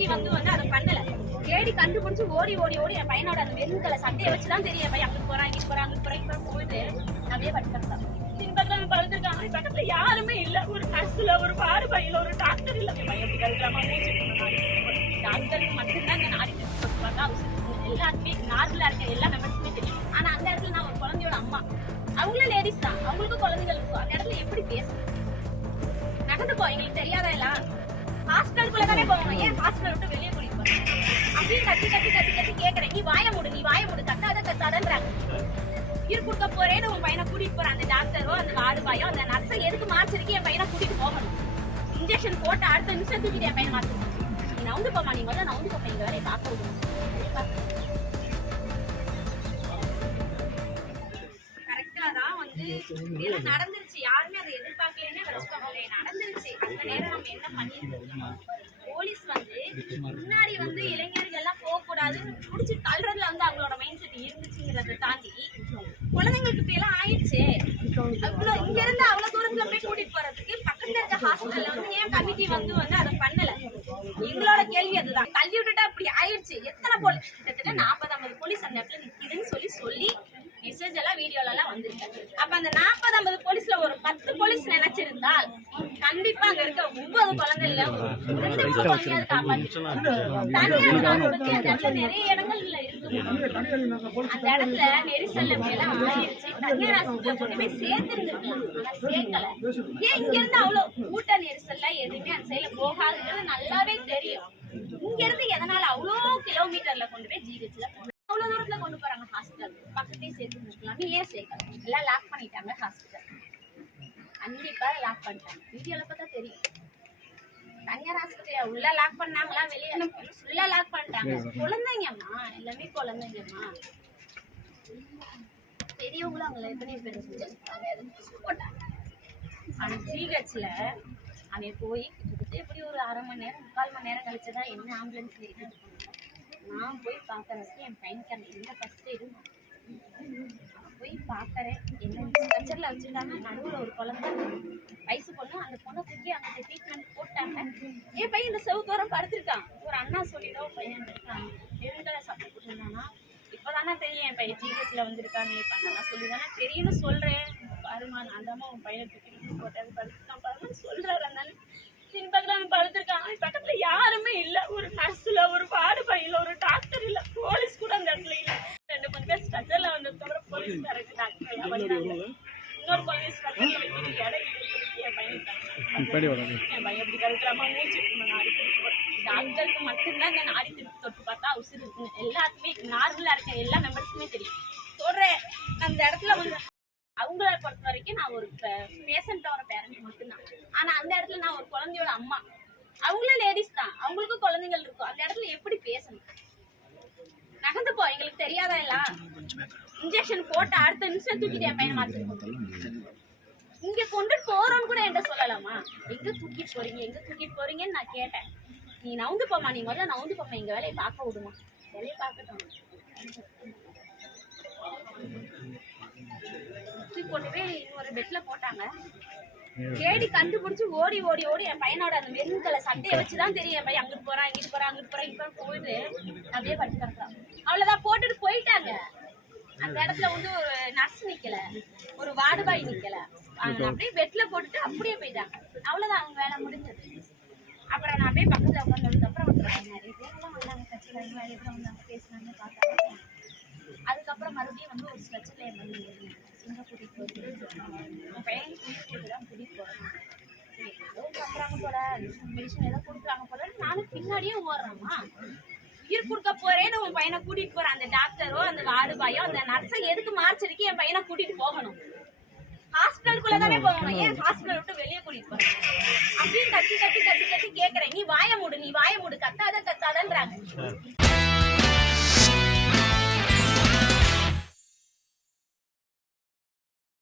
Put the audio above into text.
Committee வந்து வந்து அதை பண்ணல. தேடி கண்டுபிடிச்சு ஓடி ஓடி ஓடி என் பையனோட அந்த மெரூன் சண்டையை வச்சுதான் தெரியும். என் பையன் அங்க போறான் இங்க போறான் அங்க போறான் இப்ப போயிட்டு அப்படியே படுத்துட்டான் பின்பக்கத்துல படுத்துருக்காங்க பக்கத்துல யாருமே இல்ல. ஒரு நர்ஸ்ல ஒரு பாரு பையில ஒரு டாக்டர் இல்ல. பையன் மூச்சு டாக்டருக்கு மட்டும்தான் இந்த நாடி பார்த்தா எல்லாருக்குமே நார்மலா இருக்க எல்லா மெம்பர்ஸுமே தெரியும். ஆனா அந்த இடத்துல நான் ஒரு குழந்தையோட அம்மா. அவங்களும் லேடிஸ் தான். அவங்களுக்கும் குழந்தைகள் அந்த இடத்துல எப்படி பேசுறது நடந்து போ. எங்களுக்கு தெரியாதா எல்லாம்? ஹாஸ்பிட்டலுக்குள்ள தானே போவாங்க ஏன் ஹாஸ்பிட்டல் விட்டு வெளியே கூட்டிட்டு போறாங்க? அப்படியே கத்தி கத்தி கத்தி கத்தி கேக்குறேன். நீ வாய மூடு நீ வாய மூடு. கத்தாத கத்தாதன்றாங்க உயிர் கொடுக்க போறேன்னு உன் பையனை கூட்டிட்டு போற அந்த டாக்டரோ அந்த வார்டு பாயோ அந்த நர்ஸை எதுக்கு மாற்றிருக்கு என் பையனை கூட்டிட்டு போகணும்? இன்ஜெக்ஷன் போட்டு அடுத்த நிமிஷம் தூக்கிட்டு என் பையனை மாத்து நீ நவுந்து போமா நீ முதல்ல நவுந்து போப்ப எங்க வேலையை பார்க்க விடுவோம் நடந்துருச்சு. யாருமே அதை எதிர்பார்க்கலன்னே வச்சுக்கோங்க நடந்துருச்சு. அந்த நேரம் நம்ம என்ன பண்ணிருக்கோம் போலீஸ் வந்து முன்னாடி வந்து இளைஞர்கள் எல்லாம் போக கூடாதுன்னு புடிச்சு தள்ளுறதுல வந்து அவங்களோட மைண்ட் செட் இருந்துச்சுங்கிறத தாண்டி குழந்தைங்களுக்கு இப்படி எல்லாம் ஆயிடுச்சு. அவ்வளோ இங்க இருந்து அவ்வளவு தூரத்துல போய் கூட்டிட்டு போறதுக்கு பக்கத்துல இருக்க ஹாஸ்பிட்டல்ல வந்து ஏன் கமிட்டி வந்து வந்து அதை பண்ணல? எங்களோட கேள்வி அதுதான். தள்ளி விட்டுட்டா இப்படி ஆயிடுச்சு. எத்தனை போலீஸ் கிட்டத்தட்ட நாற்பது ஐம்பது போலீஸ் அந்த இடத்துல நிக்குதுன்னு சொல்லி சொல்லி மெசேஜ் எல்லாம் வீடியோல எல்லாம் வந்திருக்கு. அப்ப அந்த நாற்பது ஐம்பது போலீஸ்ல ஒரு பத்து போலீஸ் நினைச்சிருந்தால் கண்டிப்பா அங்க இருக்க ஒன்பது குழந்தைல ரெண்டு மூணு குழந்தையாவது காப்பாத்தி தனியார் காசுக்கு அந்த இடத்துல நிறைய இடங்கள்ல இருக்கு. அந்த இடத்துல நெரிசல் அப்படி எல்லாம் ஆயிடுச்சு தனியார் ஆஸ்பத்திரியில கொண்டு போய் சேர்த்திருந்திருக்கலாம் ஆனா சேர்க்கல. ஏன் இங்க இருந்து அவ்வளவு கூட்ட நெரிசல்ல எதுவுமே அந்த சைடுல போகாதுங்கிறது நல்லாவே தெரியும். இங்க இருந்து எதனால அவ்வளோ கிலோமீட்டர்ல கொண்டு போய் ஜிஹெச்ல அவ்வளவு நீ ஏன் சேர்க்கல எல்லாம் லாக் பண்ணிட்டாங்க ஹாஸ்பிட்டல் கண்டிப்பா லாக் பண்ணிட்டாங்க. வீடியோல பார்த்தா தெரியும். தனியார் ஆஸ்பத்திரியா உள்ள லாக் பண்ணாங்களா வெளியே? உள்ள லாக் பண்ணிட்டாங்க. குழந்தைங்கம்மா எல்லாமே குழந்தைங்கம்மா. பெரியவங்களும் அவங்கள எத்தனை பேர் போட்டாங்க. ஆனா ஜிஹெச்ல அவன் போய் கிட்டத்தட்ட எப்படி ஒரு அரை மணி நேரம் முக்கால் மணி நேரம் கழிச்சு தான் என்ன ஆம்புலன்ஸ்ல இருக்கு நான் போய் பார்க்கறதுக்கு என் அந்த எந்த ஃபர்ஸ்ட் இருந்தான் போய் பார்க்கறேன் என்ன ஸ்ட்ரக்சரில் வச்சுருந்தாங்க நடுவில் ஒரு குழந்தை. வயசு பொண்ணு. அந்த பொண்ணை தூக்கி அங்கே ட்ரீட்மெண்ட் போட்டாங்க. என் பையன் இந்த செவுத்தோரம் படுத்திருக்கான். ஒரு அண்ணா சொல்லிடும் பையன் இருக்கான். எழுந்தலை சாப்பிட்டு கொடுத்துருந்தானா இப்போ தானே தெரியும் என் பையன் ஜிஹெச்சில் வந்திருக்கானே பண்ணலாம் சொல்லி தானே தெரியும்னு சொல்கிறேன் பாருமா நான் தாம்மா உன் பையனை தூக்கி போட்டேன். படுத்துருக்கான் பாருமா சொல்கிறாரு இருந்தாலும் பின்பக்கத்தில் அவன் படுத்திருக்கான். இப்போ பக்கத்துல யாருமே இல்ல ஒரு நர்ஸ்ல ஒரு வார்டு பையில ஒரு டாக்டர் இல்ல போலீஸ் கூட அந்த இடத்துல இல்ல ரெண்டு மூணு பேர் ஸ்ட்ரக்சர்ல வந்து தவிர போலீஸ் கரெக்ட் வந்தாங்க. இன்னொரு போலீஸ் ஸ்ட்ரக்சர்ல வைக்கிற இடம் இருக்கு என் பையன் என் பையன் இப்படி கருத்துலாமா மூச்சு டாக்டருக்கு மட்டும்தான் இந்த நாடி திருப்பி தொட்டு பார்த்தா உசுறு இருக்குன்னு. எல்லாத்துக்குமே நார்மலா இருக்க எல்லா மெம்பர்ஸுமே தெரியும். சொல்றேன். அந்த இடத்துல வந்து அவங்கள பொறுத்த வரைக்கும் நான் ஒரு பேஷண்டோட பேரண்ட் மட்டும்தான். ஆனா அந்த இடத்துல நான் ஒரு குழந்தையோட அம்மா. அவங்களும் லேடிஸ் தான். அவங்களுக்கும் குழந்தைகள் இருக்கும். அந்த இடத்துல எப்படி பேசணும்? நகர்ந்து போ. எங்களுக்கு தெரியாதா எல்லாம்? இன்ஜெக்ஷன் போட்டு அடுத்த நிமிஷம் தூக்கிட்டு என் பையனை மாத்திருக்கோம் இங்க கொண்டு போறோம்னு கூட என்கிட்ட சொல்லலாமா? எங்க தூக்கிட்டு போறீங்க? எங்க தூக்கிட்டு போறீங்கன்னு நான் கேட்டேன். நீ நவுந்து போமா நீ முதல்ல நவுந்து போமா எங்க வேலையை பார்க்க விடுமா? வேலையை பார்க்கட்டும். கொண்டு போய் ஒரு பெட்ல போட்டாங்க. தேடி கண்டுபிடிச்சு ஓடி ஓடி ஓடி என் பையனோட அந்த மெரூன் சண்டையை சட்டையை வச்சுதான் தெரியும். என் பையன் அங்கிட்டு போறான் இங்கிட்டு போறான் அங்கிட்டு போறான் இப்ப போயிட்டு அப்படியே படுத்து கிடக்குறான். அவ்வளவுதான் போட்டுட்டு போயிட்டாங்க. அந்த இடத்துல வந்து ஒரு நர்ஸ் நிக்கல. ஒரு வார்டு பாய் நிக்கல. அப்படியே பெட்ல போட்டுட்டு அப்படியே போயிட்டாங்க. அவ்வளவுதான் அவங்க வேலை முடிஞ்சது. அப்புறம் நான் அப்படியே பக்கத்துல உட்காந்ததுக்கு அப்புறம் நிறைய பேர்லாம் வந்தாங்க. கட்சிக்காரங்க நிறைய பேர் வந்தாங்க பேசினாங்க பார்த்தாங்க. அதுக்கப்புறம் மறுபடியும் வந்து ஒரு ஸ்ட்ரெச்சர்ல என் பண்ணி எங்க கூட்டிட்டு போயிட்டு பையன் கூட்டிட்டு தான் கூட்டிட்டு போறேன். ஏதோ பண்றாங்க போல. மெடிசன் ஏதோ கொடுக்குறாங்க போல நானும் பின்னாடியே ஓடுறேம்மா. கொடுக்க போறேன்னு உன் பையனை கூட்டிட்டு போற அந்த டாக்டரோ அந்த வார்டு பாயோ அந்த நர்ஸை எதுக்கு மார்ச்சரிக்கு என் பையனை கூட்டிட்டு போகணும்? ஹாஸ்பிட்டலுக்குள்ள தானே போகணும். ஏன் ஹாஸ்பிட்டல் விட்டு வெளியே கூட்டிட்டு போறேன்? அப்படின்னு கத்தி கத்தி கத்தி கத்தி கேக்குறேன். நீ வாய மூடு நீ வாய மூடு. கத்தாத கத்தாதன்றாங்க.